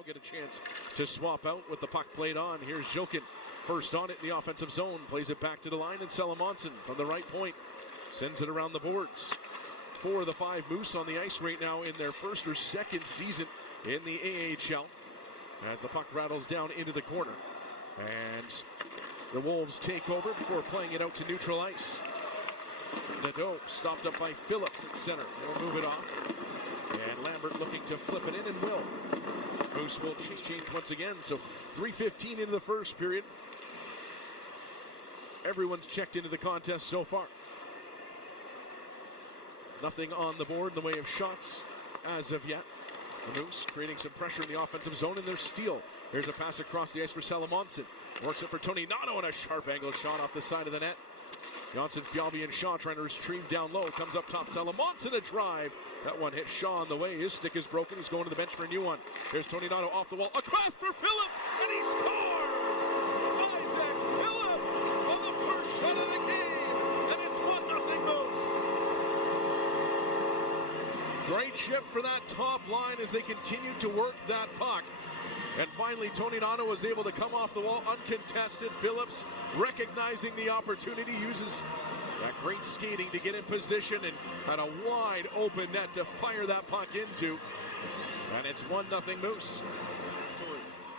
now get a chance to swap out with the puck played on. Here's Jokin, first on it in the offensive zone, plays it back to the line, and Salomonsson from the right point sends it around the boards. 4 of the 5 Moose on the ice right now in their first or second season in the AHL. As the puck rattles down into the corner. And the Wolves take over before playing it out to neutral ice. Nadeau stopped up by Phillips at center. They'll move it off. And Lambert looking to flip it in and will. Moose will change once again. So 3:15 into the first period. Everyone's checked into the contest so far. Nothing on the board in the way of shots as of yet. The Moose creating some pressure in the offensive zone in their steal. Here's a pass across the ice for Salomonsson. Works it for Tony Nato and a sharp angle shot off the side of the net. Johnson, Fjallby, and Shaw trying to retrieve down low. Comes up top. Salomonsson a drive. That one hits Shaw on the way. His stick is broken. He's going to the bench for a new one. Here's Tony Nato off the wall. Across for Phillips. And he scores! Isaac Phillips on the first shot of the game. And it's 1-0 Moose. Great shift for that top line as they continue to work that puck. And finally, Tony Nato was able to come off the wall uncontested. Phillips, recognizing the opportunity, uses that great skating to get in position and had a wide open net to fire that puck into. And it's 1-0 Moose.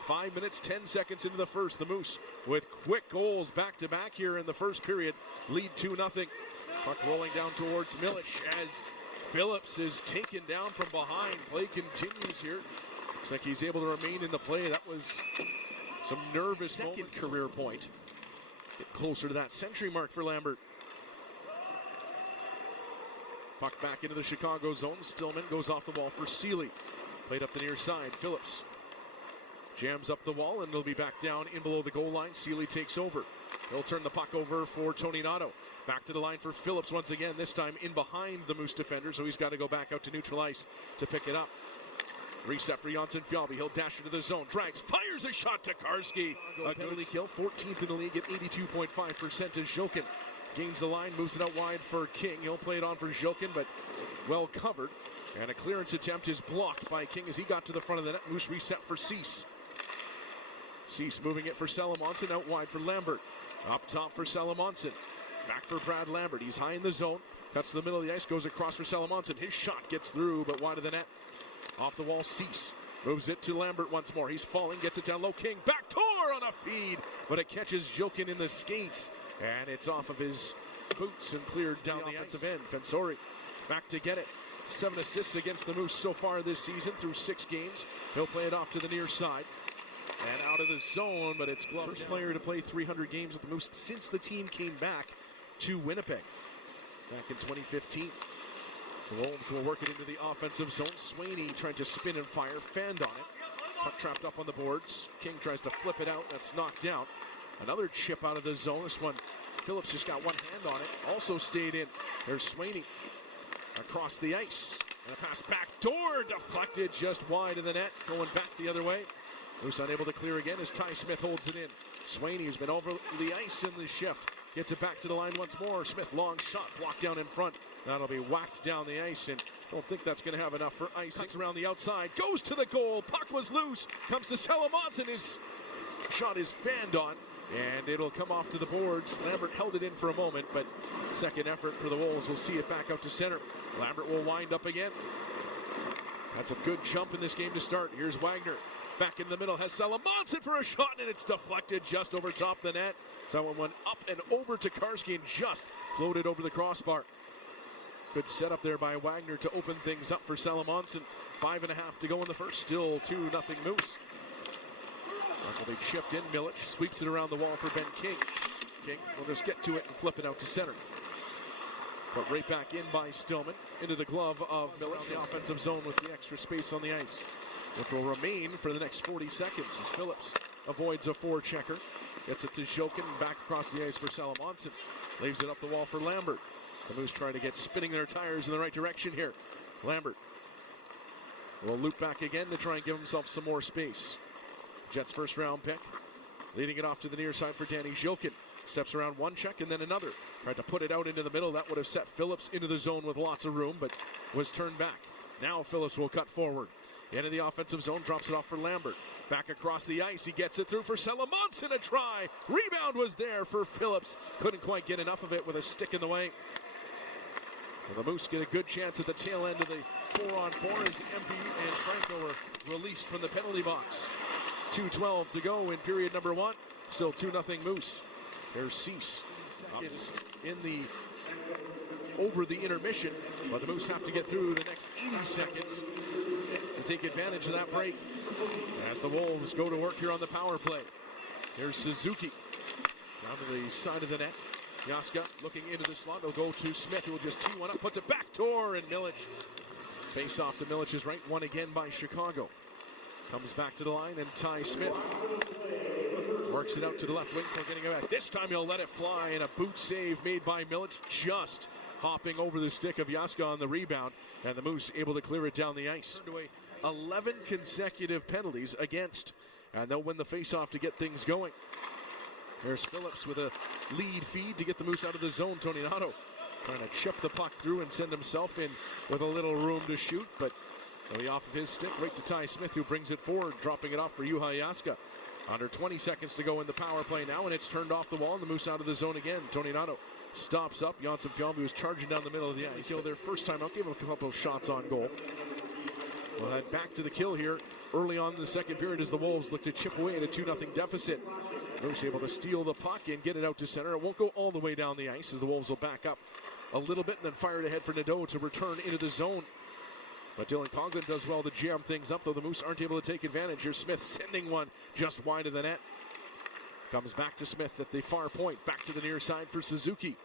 5 minutes, 10 seconds into the first. The Moose with quick goals back-to-back here in the first period. Lead 2-0. Puck rolling down towards Milic as Phillips is taken down from behind. Play continues here. Looks like he's able to remain in the play. That was some nervous second career point. Get closer to that century mark for Lambert. Puck back into the Chicago zone. Stillman goes off the wall for Seeley. Played up the near side. Phillips jams up the wall and they'll be back down in below the goal line. Seeley takes over. He'll turn the puck over for Tony Nato. Back to the line for Phillips once again, this time in behind the Moose defender, so he's got to go back out to neutral ice to pick it up. Reset for Janssen Fjallby. He'll dash into the zone. Drags, fires a shot to Karski. A penalty kill, 14th in the league at 82.5% as Jokin gains the line, moves it out wide for King. He'll play it on for Jokin, but well covered. And a clearance attempt is blocked by King as he got to the front of the net. Moose reset for Cease. Cease moving it for Salomonsson, out wide for Lambert. Up top for Salomonsson. Back for Brad Lambert. He's high in the zone. Cuts to the middle of the ice, goes across for Salomonsson. His shot gets through, but wide of the net. Off the wall, Cease moves it to Lambert once more. He's falling, gets it down low. King backdoor on a feed, but it catches Jokin in the skates, and it's off of his boots and cleared down the offensive end. Fensori back to get it. 7 assists against the Moose so far this season through 6 games. He'll play it off to the near side and out of the zone, but it's gloved. First player to play 300 games with the Moose since the team came back to Winnipeg back in 2015. So Wolves will work it into the offensive zone. Sweeney trying to spin and fire. Fanned on it. Puck trapped up on the boards. King tries to flip it out. That's knocked down. Another chip out of the zone. This one, Phillips just got one hand on it. Also stayed in. There's Sweeney across the ice. And a pass back door. Deflected just wide of the net. Going back the other way. Moose unable to clear again as Ty Smith holds it in. Sweeney has been over the ice in the shift. Gets it back to the line once more. Smith, long shot, blocked down in front. That'll be whacked down the ice, and don't think that's going to have enough for icing. Cuts around the outside, goes to the goal. Puck was loose. Comes to Salomonsson. His shot is fanned on, and it'll come off to the boards. Lambert held it in for a moment, but second effort for the Wolves. We'll see it back out to center. Lambert will wind up again. So that's a good jump in this game to start. Here's Wagner. Back in the middle, has Salomonsson for a shot, and it's deflected just over top the net. Someone went up and over to Karski and just floated over the crossbar. Good setup there by Wagner to open things up for Salomonsson. 5.5 to go in the first. Still 2-0 Moose. Will be chipped in. Milic sweeps it around the wall for Ben King. King will just get to it and flip it out to center. But right back in by Stillman. Into the glove of Milic. The offensive zone with the extra space on the ice, which will remain for the next 40 seconds as Phillips avoids a forechecker. Gets it to Jokin, back across the ice for Salomonsson. Leaves it up the wall for Lambert. The Moose trying to get spinning their tires in the right direction here. Lambert will loop back again to try and give himself some more space. Jets first round pick. Leading it off to the near side for Danny Jokin. Steps around one check and then another. Tried to put it out into the middle. That would have set Phillips into the zone with lots of room, but was turned back. Now Phillips will cut forward. Into the offensive zone, drops it off for Lambert. Back across the ice, he gets it through for Salomonsson, a try. Rebound was there for Phillips. Couldn't quite get enough of it with a stick in the way. So the Moose get a good chance at the tail end of the 4-on-4 as MP and Franco are released from the penalty box. 2:12 to go in period number 1. Still 2-0 Moose. There's Cease. Seconds in the over the intermission, but the Moose have to get through the next 80 seconds to take advantage of that break as the Wolves go to work here on the power play. Here's Suzuki down to the side of the net. Jaska looking into the slot. He'll go to Smith, who will just tee one up, puts it back door, and Milic. Face off to Milic's right, one again by Chicago. Comes back to the line, and Ty Smith works it out to the left wing for getting it back. This time he'll let it fly, and a boot save made by Milic, just hopping over the stick of Jaska on the rebound, and the Moose able to clear it down the ice. 11 consecutive penalties against, and they'll win the face-off to get things going. There's Phillips with a lead feed to get the Moose out of the zone. Tony Nato trying to chip the puck through and send himself in with a little room to shoot, but it'll be off of his stick right to Ty Smith, who brings it forward, dropping it off for Juha Jaska. Under 20 seconds to go in the power play now, and it's turned off the wall, and the Moose out of the zone again. Tony Nato stops up. Janssen Fjallby was charging down the middle of the ice. Their first time out, gave him a couple of shots on goal. We'll head back to the kill here early on in the second period as the Wolves look to chip away at a 2-0 deficit. Moose able to steal the puck and get it out to center. It won't go all the way down the ice as the Wolves will back up a little bit and then fire it ahead for Nadeau to return into the zone. But Dylan Conklin does well to jam things up, though the Moose aren't able to take advantage. Here's Smith sending one just wide of the net. Comes back to Smith at the far point. Back to the near side for Suzuki.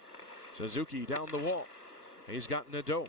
Suzuki down the wall. He's got Nadeau.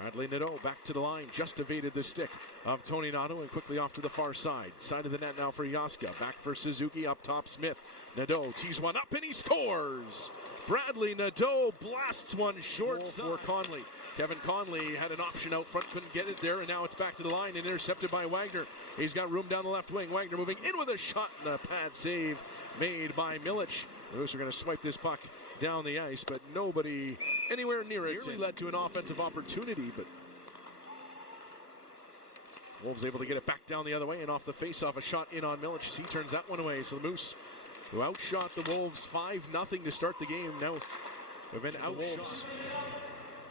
Bradley Nadeau back to the line. Just evaded the stick of Tony Nato and quickly off to the far side. Side of the net now for Jaska. Back for Suzuki. Up top Smith. Nadeau tees one up and he scores. Bradley Nadeau blasts one short for Conley. Kevin Conley had an option out front, couldn't get it there, and now it's back to the line and intercepted by Wagner. He's got room down the left wing. Wagner moving in with a shot and a pad save made by Milic. The Moose are going to swipe this puck down the ice, but nobody anywhere near it. Nearly led to an offensive opportunity, but Wolves able to get it back down the other way, and off the face-off, a shot in on Milic as he turns that one away. So the Moose, who outshot the Wolves 5-0 to start the game, now have been outshot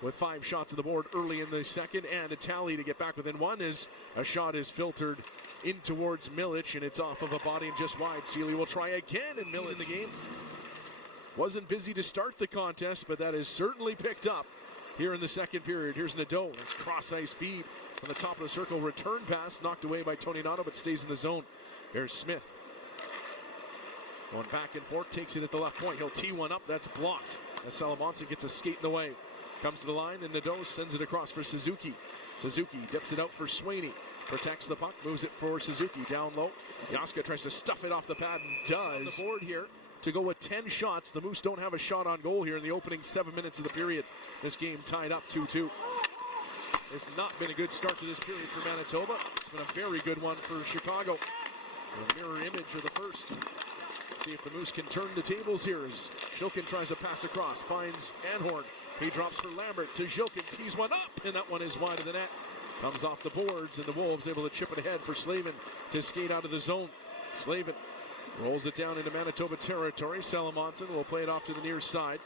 with 5 shots on the board early in the second, and a tally to get back within one as a shot is filtered in towards Milic, and it's off of a body and just wide. Seeley will try again, and Milic in the game. Wasn't busy to start the contest, but that is certainly picked up here in the second period. Here's Nadeau. It's cross-ice feed on the top of the circle. Return pass knocked away by Tony Nato, but stays in the zone. Here's Smith. Going back and forth, takes it at the left point. He'll tee one up. That's blocked as Salomonsson gets a skate in the way. Comes to the line, and Nadeau sends it across for Suzuki. Suzuki dips it out for Sweeney. Protects the puck, moves it for Suzuki. Down low. Jaska tries to stuff it off the pad and does. On the board here to go with 10 shots. The Moose don't have a shot on goal here in the opening 7 minutes of the period. This game tied up 2-2. It's not been a good start to this period for Manitoba. It's been a very good one for Chicago. A mirror image of the first. See if the Moose can turn the tables here as Jilkin tries to pass across. Finds Anhorn. He drops for Lambert to Jilkin. Tees one up, and that one is wide of the net. Comes off the boards, and the Wolves able to chip it ahead for Slavin to skate out of the zone. Slavin rolls it down into Manitoba territory. Salomonsson will play it off to the near side.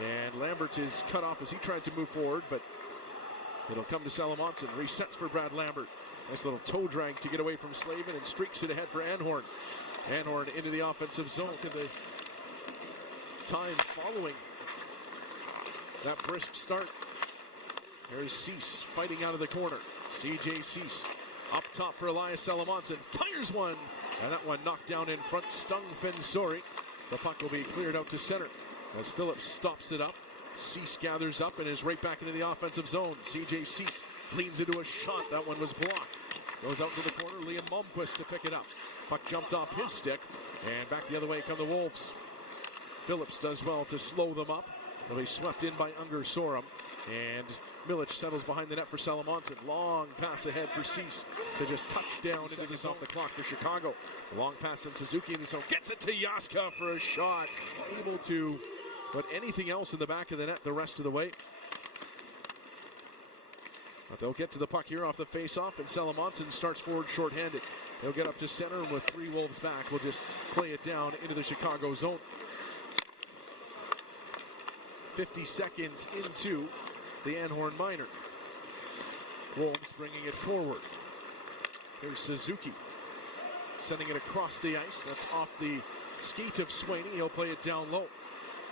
And Lambert is cut off as he tried to move forward, but it'll come to Salomonsson. Resets for Brad Lambert. Nice little toe drag to get away from Slavin and streaks it ahead for Anhorn. Anhorn into the offensive zone to the time following that brisk start. There's Cease fighting out of the corner. C.J. Cease up top for Elias Salomonsson. Fires one. And that one knocked down in front. Stung Fensori. The puck will be cleared out to center as Phillips stops it up. Cease gathers up and is right back into the offensive zone. C.J. Cease leans into a shot. That one was blocked. Goes out to the corner. Liam Malmquist to pick it up. Puck jumped off his stick. And back the other way come the Wolves. Phillips does well to slow them up. They'll be swept in by Unger Sorum. And Milic settles behind the net for Salomonsson. Long pass ahead for Cease to just touch down into the zone. The clock for Chicago. Long pass in Suzuki in the zone. Gets it to Jaska for a shot. Able to put anything else in the back of the net the rest of the way. But they'll get to the puck here off the face-off, and Salomonsson starts forward shorthanded. He'll get up to center, and with 3 Wolves back, we'll just play it down into the Chicago zone. 50 seconds into the Anhorn Minor. Wolves bringing it forward. Here's Suzuki sending it across the ice. That's off the skate of Swaney. He'll play it down low.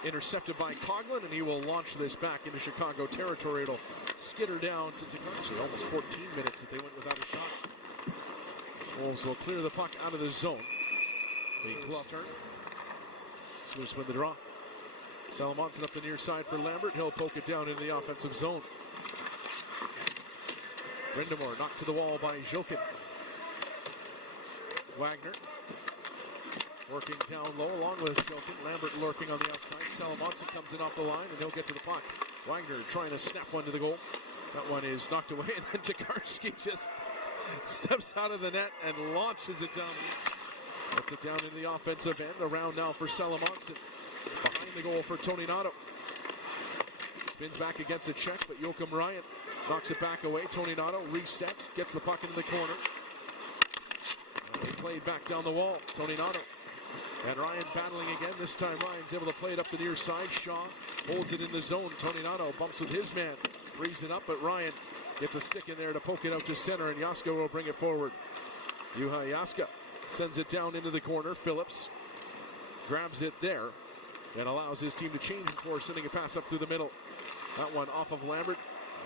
Intercepted by Coughlin, and he will launch this back into Chicago territory. It'll skitter down to Takashi. Almost 14 minutes that they went without a shot. Wolves will clear the puck out of the zone. The glove turn. Smooths win the draw. Salomonsson up the near side for Lambert. He'll poke it down into the offensive zone. Brindamore knocked to the wall by Jokin. Wagner working down low along with Jokin. Lambert lurking on the outside. Salomonsson comes in off the line, and he'll get to the puck. Wagner trying to snap one to the goal. That one is knocked away, and then Tokarski just steps out of the net and launches it down. Gets it down in the offensive end. Around now for Salomonsson. Behind the goal for Tony Nato. Spins back against the check, but Joachim Ryan knocks it back away. Tony Nato resets, gets the puck into the corner. And they played back down the wall. Tony Nato and Ryan battling again. This time Ryan's able to play it up the near side. Shaw holds it in the zone. Tony Nato bumps with his man. Frees it up, but Ryan gets a stick in there to poke it out to center, and Jaska will bring it forward. Juha Jaska sends it down into the corner. Phillips grabs it there and allows his team to change before sending a pass up through the middle. That one off of Lambert.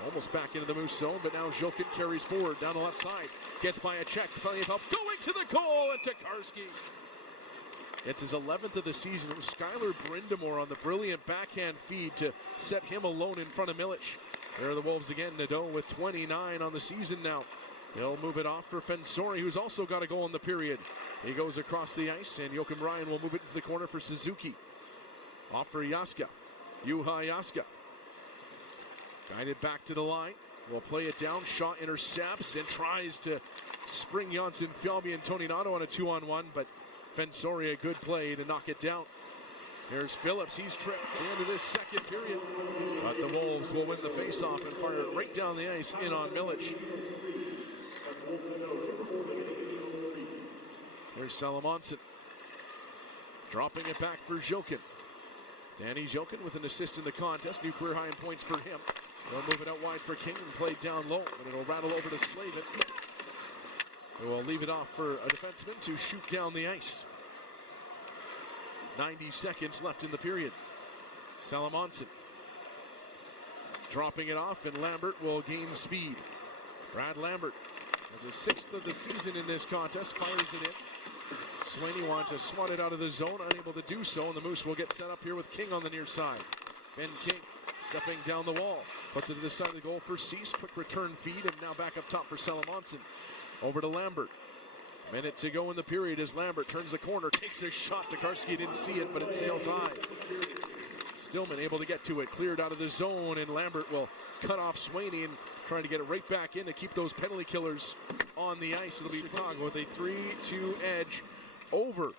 Almost back into the Moose zone, but now Jokin carries forward down the left side. Gets by a check. Plenty of help. Going to the goal, and Tokarski. It's his 11th of the season. It was Skylar Brindamore on the brilliant backhand feed to set him alone in front of Milic. There are the Wolves again. Nadeau with 29 on the season now. He'll move it off for Fensori, who's also got a goal in the period. He goes across the ice, and Joachim Ryan will move it into the corner for Suzuki. Off for Jaska. Juha Jaska. Guided back to the line. We'll play it down. Shaw intercepts and tries to spring Janssen, Fjallby, and Tony Nato on a 2-on-1, but Fensori a good play to knock it down. Here's Phillips. He's tripped at the end of this second period. But the Wolves will win the faceoff and fire it right down the ice in on Milic. Here's Salomonsson. Dropping it back for Jokin. Danny Jokin with an assist in the contest. New career high in points for him. They'll move it out wide for King and play down low. And it'll rattle over to Slavin. They will leave it off for a defenseman to shoot down the ice. 90 seconds left in the period. Salomonsson dropping it off, and Lambert will gain speed. Brad Lambert has his 6th of the season in this contest. Fires it in. Swaney wants to swat it out of the zone, unable to do so, and the Moose will get set up here with King on the near side. Ben King stepping down the wall. Puts it to the side of the goal for Cease. Quick return feed, and now back up top for Salomonsson. Over to Lambert. Minute to go in the period as Lambert turns the corner, takes a shot. Tokarski didn't see it, but it sails high. Stillman able to get to it, cleared out of the zone, and Lambert will cut off Swaney and trying to get it right back in to keep those penalty killers on the ice. It'll be Chicago with a 3-2 edge over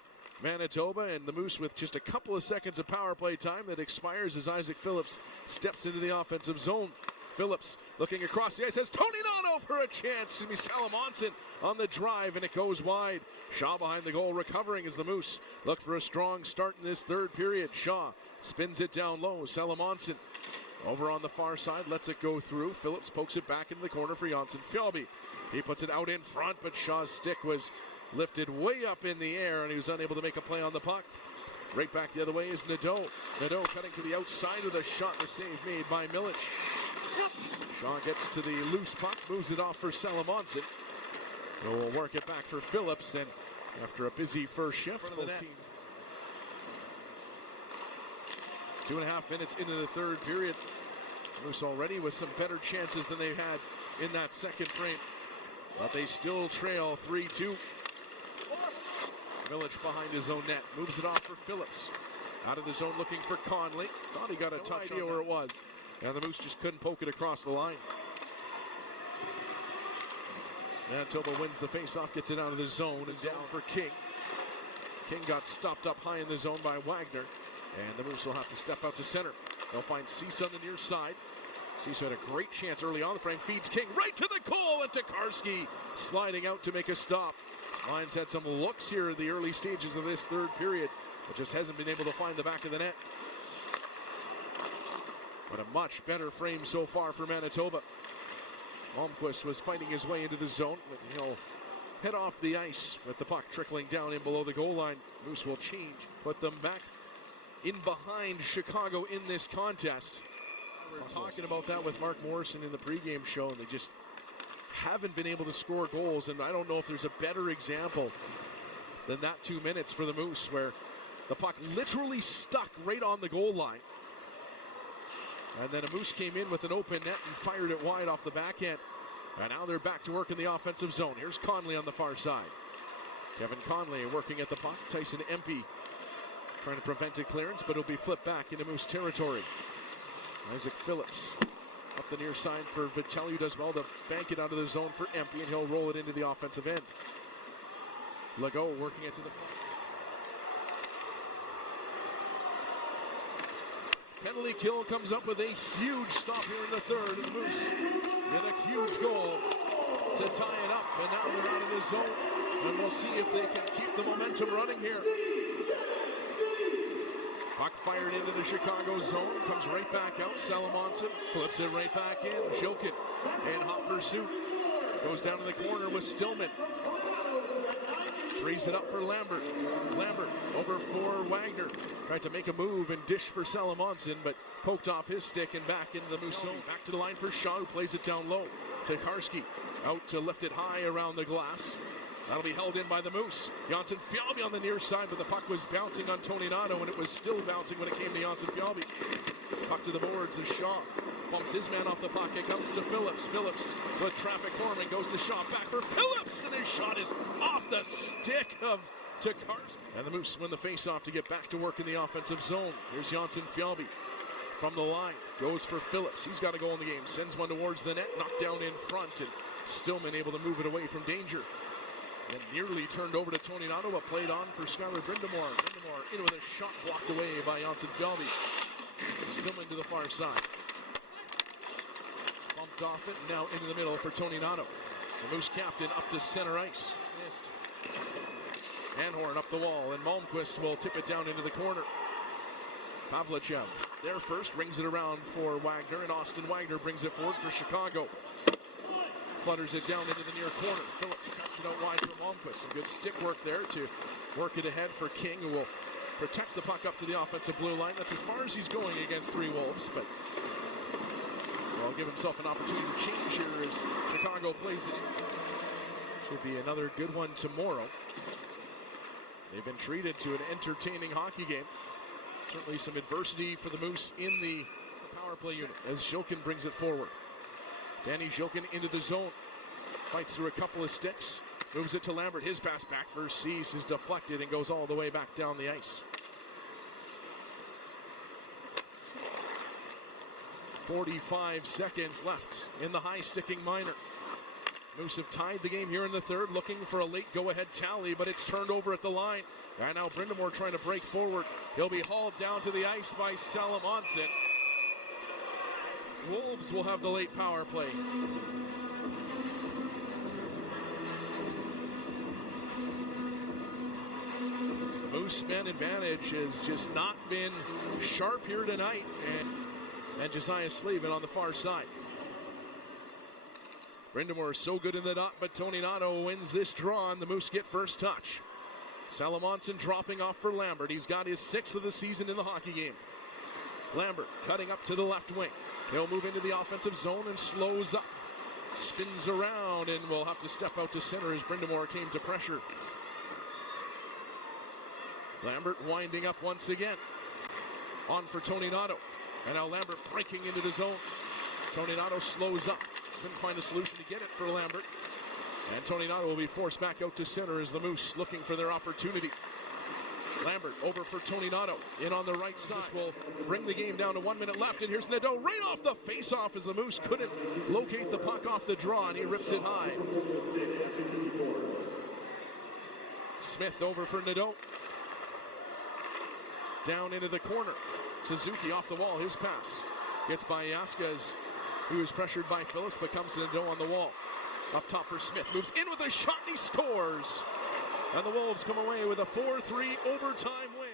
Manitoba, and the Moose with just a couple of seconds of power play time that expires as Isaac Phillips steps into the offensive zone. Phillips looking across the ice, has Tony Nato for a chance. Salomonsson on the drive, and it goes wide. Shaw behind the goal, recovering as the Moose look for a strong start in this third period. Shaw spins it down low. Salomonsson over on the far side, lets it go through. Phillips pokes it back into the corner for Janssen Fjallby. He puts it out in front, but Shaw's stick was lifted way up in the air, and he was unable to make a play on the puck. Right back the other way is Nadeau. Nadeau cutting to the outside with a shot, the save made by Milic. Shaw gets to the loose puck, moves it off for Salomonsson. We'll work it back for Phillips, and after a busy first shift, of the net. 2.5 minutes into the third period. Moose already with some better chances than they had in that second frame. But they still trail 3-2. Milic behind his own net. Moves it off for Phillips. Out of the zone looking for Conley. Thought he got a touch idea where it was. And the Moose just couldn't poke it across the line. Manitoba wins the faceoff, gets it out of the zone, and down for King. King got stopped up high in the zone by Wagner. And the Moose will have to step out to center. They'll find Cease on the near side. Cecil had a great chance early on. The frame feeds King right to the goal, and Tokarski sliding out to make a stop. Lions had some looks here in the early stages of this third period, but just hasn't been able to find the back of the net. But a much better frame so far for Manitoba. Malmquist was fighting his way into the zone, but he'll head off the ice with the puck trickling down in below the goal line. Moose will change, put them back in behind Chicago in this contest. We were talking about that with Mark Morrison in the pregame show, and they just haven't been able to score goals, and I don't know if there's a better example than that 2 minutes for the Moose, where the puck literally stuck right on the goal line. And then a Moose came in with an open net and fired it wide off the backhand. And now they're back to work in the offensive zone. Here's Conley on the far side. Kevin Conley working at the puck. Tyson Empey trying to prevent a clearance, but it'll be flipped back into Moose territory. Isaac Phillips up the near side for Vitelli, who does well to bank it out of the zone for Empey, and he'll roll it into the offensive end. Legault working it to the front. Penalty kill comes up with a huge stop here in the third, and the Moose with a huge goal to tie it up. And now they're out of the zone, and we'll see if they can keep the momentum running here. Puck fired into the Chicago zone, comes right back out. Salomonsson flips it right back in. Shilkin in hot pursuit. Goes down to the corner with Stillman. Frees it up for Lambert. Lambert over for Wagner. Tried to make a move and dish for Salomonsson, but poked off his stick and back into the Moose zone. Back to the line for Shaw, who plays it down low. Tokarski out to lift it high around the glass. That'll be held in by the Moose. Janssen Fjallby on the near side, but the puck was bouncing on Tony Nato, and it was still bouncing when it came to Janssen Fjallby. Puck to the boards as Shaw bumps his man off the puck. It comes to Phillips. Phillips with traffic for him and goes to Shaw. Back for Phillips, and his shot is off the stick of Tokarski. And the Moose win the face-off to get back to work in the offensive zone. Here's Janssen Fjallby from the line. Goes for Phillips. He's got a goal in the game. Sends one towards the net. Knocked down in front, and Stillman able to move it away from danger. And nearly turned over to Tony Nato, but played on for Skylar Brindamore. Brindamore in with a shot blocked away by Janssen Fjallby. Stillman to the far side. Bumped off it, now into the middle for Tony Nato. The Moose captain up to center ice. Missed. Anhorn up the wall, and Malmquist will tip it down into the corner. Pavlichev there first, rings it around for Wagner, and Austin Wagner brings it forward for Chicago. Flutters it down into the near corner. Phillips cuts it out wide for Malmquist. Some good stick work there to work it ahead for King, who will protect the puck up to the offensive blue line. That's as far as he's going against three Wolves, but will give himself an opportunity to change here as Chicago plays it. Should be another good one tomorrow. They've been treated to an entertaining hockey game. Certainly some adversity for the Moose in the power play unit as Shilkin brings it forward. Danny Shilkin into the zone. Fights through a couple of sticks. Moves it to Lambert. His pass back for Cease is deflected and goes all the way back down the ice. 45 seconds left in the high-sticking minor. Moose have tied the game here in the third, looking for a late go-ahead tally, but it's turned over at the line. And now Brindamore trying to break forward. He'll be hauled down to the ice by Salomonsson. Wolves will have the late power play. The Moose man advantage has just not been sharp here tonight. And Josiah Slavin on the far side. Brindamore is so good in the dot, but Tony Nato wins this draw, and the Moose get first touch. Salomonsson dropping off for Lambert. He's got his 6th of the season in the hockey game. Lambert cutting up to the left wing. He'll move into the offensive zone and slows up. Spins around and will have to step out to center as Brindamore came to pressure. Lambert winding up once again. On for Tony Nato. And now Lambert breaking into the zone. Tony Nato slows up. Couldn't find a solution to get it for Lambert. And Tony Nato will be forced back out to center as the Moose looking for their opportunity. Lambert over for Tony Nato. In on the right side. This will bring the game down to 1 minute left. And here's Nadeau right off the face-off as the Moose couldn't locate the puck off the draw, and he rips it high. Smith over for Nadeau. Down into the corner. Suzuki off the wall. His pass gets by Yaska as He was pressured by Phillips, but comes to the dough on the wall. Up top for Smith, moves in with a shot and he scores. And the Wolves come away with a 4-3 overtime win.